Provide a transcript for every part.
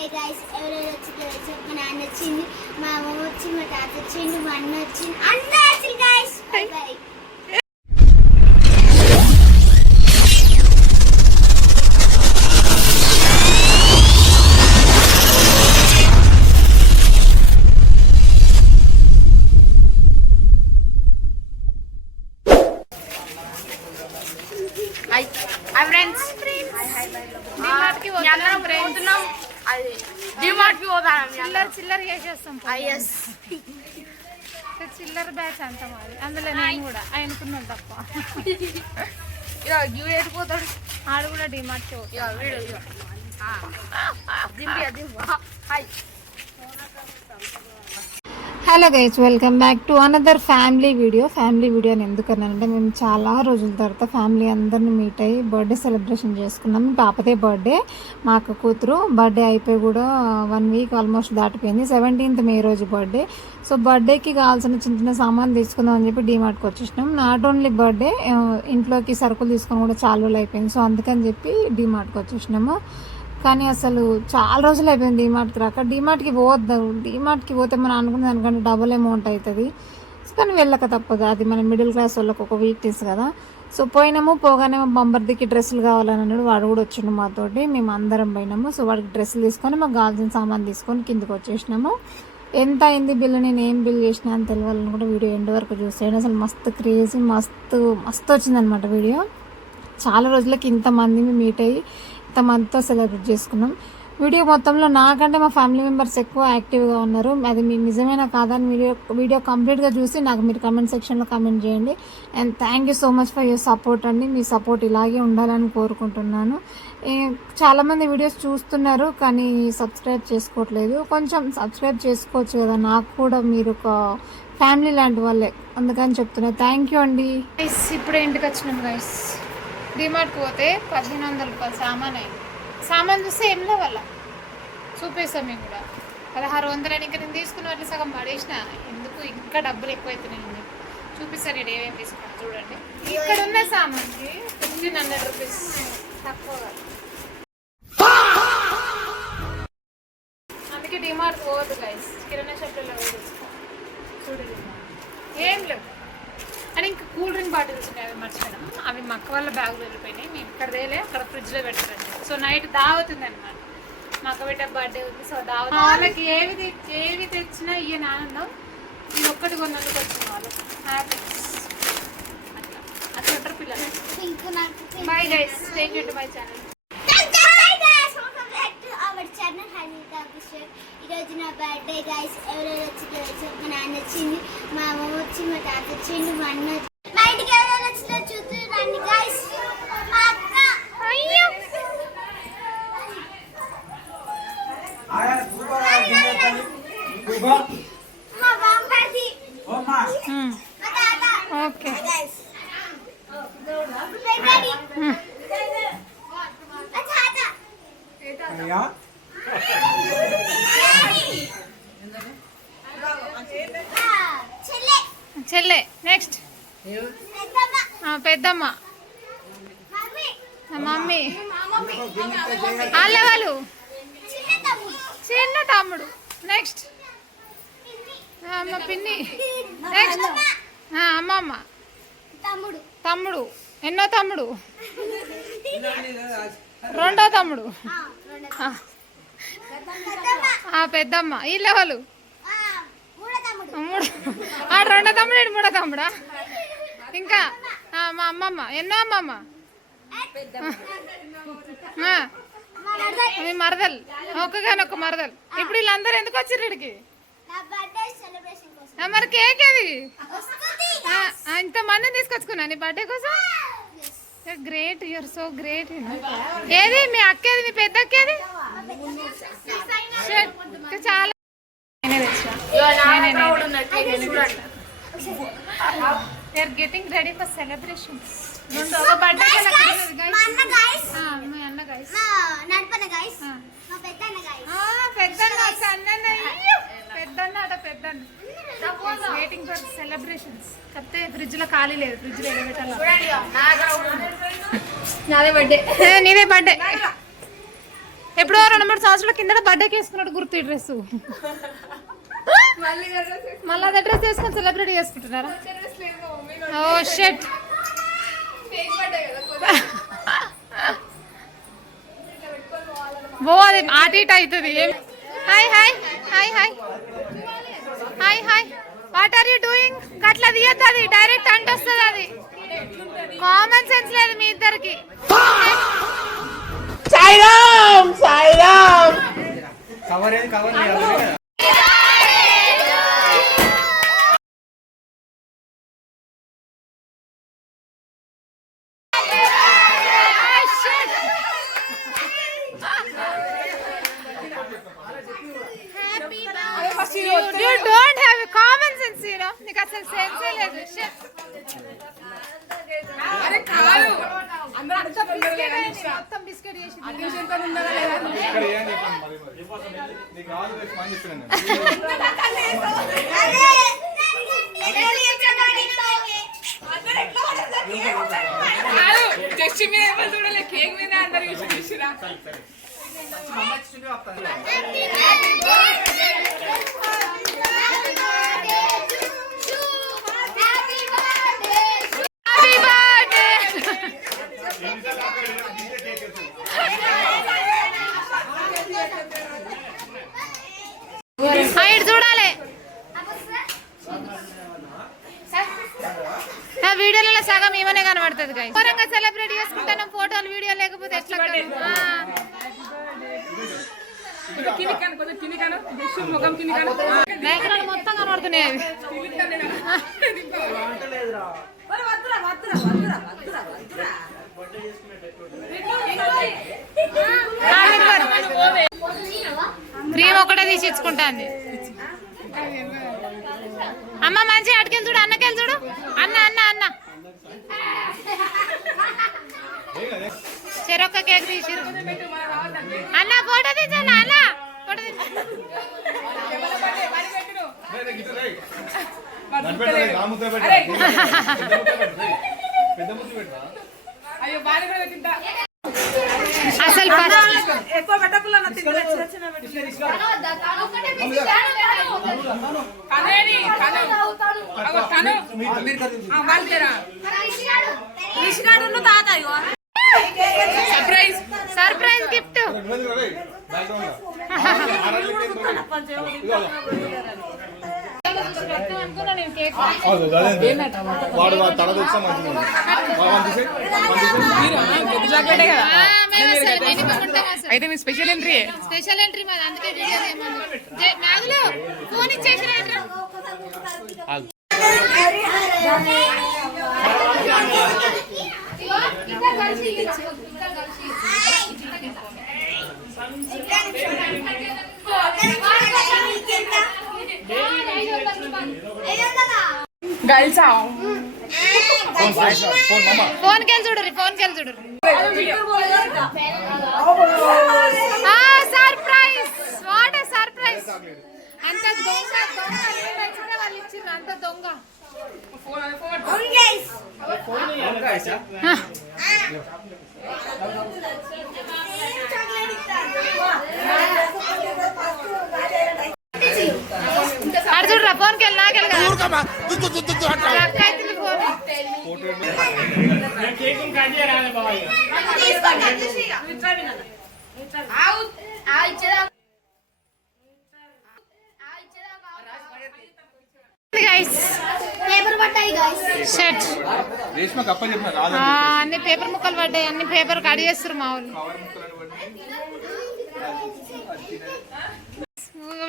Birthday guys. ఎవరెవరు వచ్చి మా నాన్న వచ్చింది, మా అమ్మ వచ్చి, మా తాత వచ్చిండు, మా అన్న వచ్చింది, అందరూ వచ్చి గైస్. By by. చిల్లర చేసేస్తాం. చిల్లర బ్యాచ్ అంత మాది. అందులో నేను కూడా ఆయనకున్నాను తప్ప. పోతాడు ఆడు కూడా DMart hello guys, welcome back to another family video అని ఎందుకన్నానంటే మేము చాలా రోజుల తర్వాత ఫ్యామిలీ అందరిని మీట్ అయ్యి బర్త్డే సెలబ్రేషన్ చేసుకున్నాం. పాపదే బర్త్డే, మా అక్క కూతురు బర్త్డే అయిపోయి కూడా 1 వీక్ ఆల్మోస్ట్ దాటిపోయింది. 17th మే రోజు బర్త్డే. సో బర్త్డేకి కావాల్సిన చిన్న చిన్న సామాన్ తీసుకుందాం అని చెప్పి డీమార్ట్కి వచ్చేసినాం. నాట్ ఓన్లీ బర్త్డే, ఇంట్లోకి సరుకులు తీసుకొని కూడా చాలా రోజులు అయిపోయింది. సో అందుకని చెప్పి డీమార్ట్కి వచ్చేసినాము. కానీ అసలు చాలా రోజులు అయిపోయింది డీమార్ట్కి రాక. డీమార్ట్కి పోవద్దు, డీమార్ట్కి పోతే మనం అనుకున్న దానికంటే డబుల్ అమౌంట్ అవుతుంది. కానీ వెళ్ళక తప్పదు, అది మన మిడిల్ క్లాస్ వాళ్ళకి ఒక వీక్నెస్ కదా. సో పోగానే బంబర్దికి డ్రెస్సులు కావాలని అన్నాడు. వాడు కూడా వచ్చిండు మాతోటి, మేము అందరం పోయినాము. సో వాడికి డ్రెస్సులు తీసుకొని మాకు కావాల్సిన సామాన్ తీసుకొని కిందకి వచ్చేసినాము. ఎంత అయింది బిల్లు, నేను ఏం బిల్ చేసినా అని తెలియాలని కూడా వీడియో ఎండ్ వరకు చూసేయండి. అసలు మస్తు క్రేజీ, మస్తు వచ్చిందనమాట వీడియో. చాలా రోజులకి ఇంతమందిని మీట్ అయ్యి ఇంతమందితో సెలబ్రేట్ చేసుకున్నాం. వీడియో మొత్తంలో నాకంటే మా ఫ్యామిలీ మెంబర్స్ ఎక్కువ యాక్టివ్గా ఉన్నారు. అది మీ నిజమేనా కాదా అని వీడియో కంప్లీట్గా చూసి నాకు మీరు కమెంట్ సెక్షన్లో కమెంట్ చేయండి. And thank you so much for your support అండి. మీ సపోర్ట్ ఇలాగే ఉండాలని కోరుకుంటున్నాను. చాలామంది వీడియోస్ చూస్తున్నారు కానీ సబ్స్క్రైబ్ చేసుకోవట్లేదు. కొంచెం సబ్స్క్రైబ్ చేసుకోవచ్చు కదా, నాకు కూడా మీరు ఒక ఫ్యామిలీ లాంటి వాళ్ళే, అందుకని చెప్తున్నా. థ్యాంక్ యూ అండి. ఇప్పుడే ఇంటికి వచ్చినాం గైస్. డిమార్ట్కి పోతే 1500 రూపాయలు సామాన్ చూస్తే ఏం లేవాల చూపిస్తాం. మేము కూడా 1600 ఇంకా నేను తీసుకున్న వాళ్ళు సగం పడేసిన. ఎందుకు ఇంకా డబ్బులు ఎక్కువ అవుతున్నాయి చూపిస్తాను. నేను ఏమేమి తీసుకున్నాను చూడండి. ఇక్కడ ఉన్న సామాన్కి 1500 రూపీస్ తక్కువగా. అందుకే డిమార్ట్ పోవద్దు గైస్, కిరాణా షాప్లలో చూడండి ఏం లేవు. అని ఇంకా కూల్ డ్రింక్ బాటిల్స్ ఉన్నాయి, అవి మర్చిపోయినాం. అవి మా అక్క వాళ్ళ బ్యాగులు వెళ్ళిపోయినాయి. మేము ఇక్కడ తేలే, అక్కడ ఫ్రిడ్జ్లో పెట్టారండి. సో నైట్ దావతుంది అనమాట, మా అక్క బిడ్డ బర్త్డే ఉంది. సో దావత్ వాళ్ళకి ఏవి తెచ్చినా ఈయన ఆనందం. నేను ఒక్కటి కొన్నందుకు వచ్చిన వాళ్ళకి హ్యాపీనెస్. అట్లా ఉంటారు పిల్లలు. Bye guys, stay tuned to my channel. ఈరోజు నా బర్త్డే గైస్. ఎవరెవరు వచ్చి మా నాన్న వచ్చింది, మా అమ్మ వచ్చి, మా తాత వచ్చిండు, మా అన్న మా ఇంటికి ఎవరెవరు వచ్చినా చూస్తూ రండి గైస్. మా అక్క మా బాంబర్ది మా తాత. ఓకే చెల్లె. నెక్స్ట్ పెద్దమ్మ, మమ్మీ, వాళ్ళ వాళ్ళు, చిన్న తమ్ముడు. నెక్స్ట్ మా పిన్ని. నెక్స్ట్ అమ్మమ్మ, తమ్ముడు. ఎన్నో తమ్ముడు? రెండో తమ్ముడు, పెద్దమ్మ. వీళ్ళ వాళ్ళు రెండో తమ్ముడు, మూడో తమ్ముడా? ఇంకా మా అమ్మమ్మ. ఎన్నో అమ్మమ్మ? మీ మరదలు, ఒక్కగానొక్క మరదలు. ఇప్పుడు వీళ్ళందరూ ఎందుకు వచ్చారు ఇక్కడికి? మరి కేక్ అది ఇంతమందిని తీసుకొచ్చుకున్నా నీ బర్త్డే కోసం. Great, you're so great. ఏది మీ అక్కేది, మీ పెద్ద అక్కేది? చాలా getting ready for celebrations. Birthday waiting for celebrations. కాకపోతే ఫ్రిడ్జ్ లో ఖాళీ లేదు, ఫ్రిడ్జ్ లో పెట్టాలి. నీదే బర్త్డే ఎప్పుడో 2-3 సంవత్సరాల కింద బర్త్డేకి వేసుకున్నాడు గుర్తు ఈ డ్రెస్. మళ్ళీ అదే డ్రెస్ వేసుకొని సెలబ్రేట్ చేసుకుంటున్నారా? ఓ షెట్. ఓ అది ఆట ఇట అవుతుంది. Hi hi hi hi hi hi. What are you doing? అట్లా తీయద్దు, అది డైరెక్ట్ అంట వస్తుంది. అది కామన్ సెన్స్ లేదు మీ ఇద్దరికి. సాయిరామ్ సాయిరామ్. కవర్ ఏది cover You don't have common sense, you know. నీకు అసలు సెన్స్ లేదు. అరే కాదు అందరూ అడుగుతా మొత్తం బిస్కెట్ చేసి అటెన్షన్ తో ఉన్నారా లేదా ఇక్కడ ఏం చెప్పండి మరి నీకు కావాలి రేపు ఫోన్ చేస్తున్నాను. కాదు జస్ట్ మీద ఎవరు చూడలే కేక్ మీద అందరూ చూసిరా. చూడాలి నా వీడియోలలో సగం ఏమనే కనబడుతుంది. ఘోరంగా సెలబ్రేట్ చేసుకుంటాను. ఫోటోలు వీడియో లేకపోతే ఎట్లా? బ్యాక్గ్రౌండ్ మొత్తం కనబడుతున్నాయి అవి. క్రీమ్ ఒకటే తీసి ఇచ్చుకుంటాంది. అమ్మ మంచి అటుకెళ్ళి చూడు, అన్నకెళ్ళి చూడు. అన్న అన్న అన్న చెరొక్క కేక్ తీసిరు. అన్న ఫోటో తీసాను. అన్న ఫోటో అసలు ఎక్కువ పెట్టకున్నా సర్ప్రైజ్ సర్ప్రైజ్ గిఫ్ట్. వాడు తల తెచ్చా మంచిగా అయితే మీ స్పెషల్ ఎంట్రీ. స్పెషల్ ఎంట్రీ మాది, అందుకే వీడియో ఫోన్ ఇచ్చేసి గర్ల్సా ఫోన్ కెళ్ళి చూడు, ఫోన్ కెళ్ళి చూడు. Surprise, what a surprise. అంత దొంగ దొంగ వాళ్ళు ఇచ్చిండ్రు, అంత దొంగ. అడు చూడరా ఫోన్ కెళ్ళి నాకెళ్ళి అన్ని పేపర్ ముక్కలు పడ్డాయి. అన్ని పేపర్ కడి చేస్తారు మా వాళ్ళు.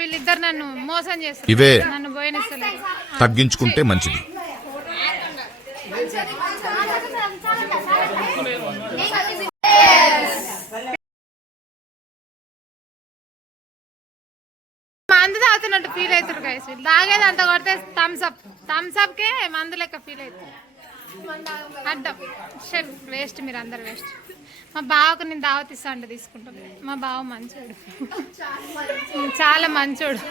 వీళ్ళిద్దరు నన్ను మోసం చేస్తారు. ఇవే నన్ను పోయినస్తలేదు. తగ్గించుకుంటే మంచిది. మందు తాగుతున్నట్టు ఫీల్ అవుతారు గైస్. తాగేది అంత కొడితే థమ్స్ అప్ కే మందు లెక్క ఫీల్ అవుతుంది. అడ్డం షెఫ్ వేస్ట్, మీరు అందరు వేస్ట్. మా బావకు నేను దావత్ ఇస్తా అంటే తీసుకుంటాను. మా బావ మంచోడు, చాలా మంచోడు.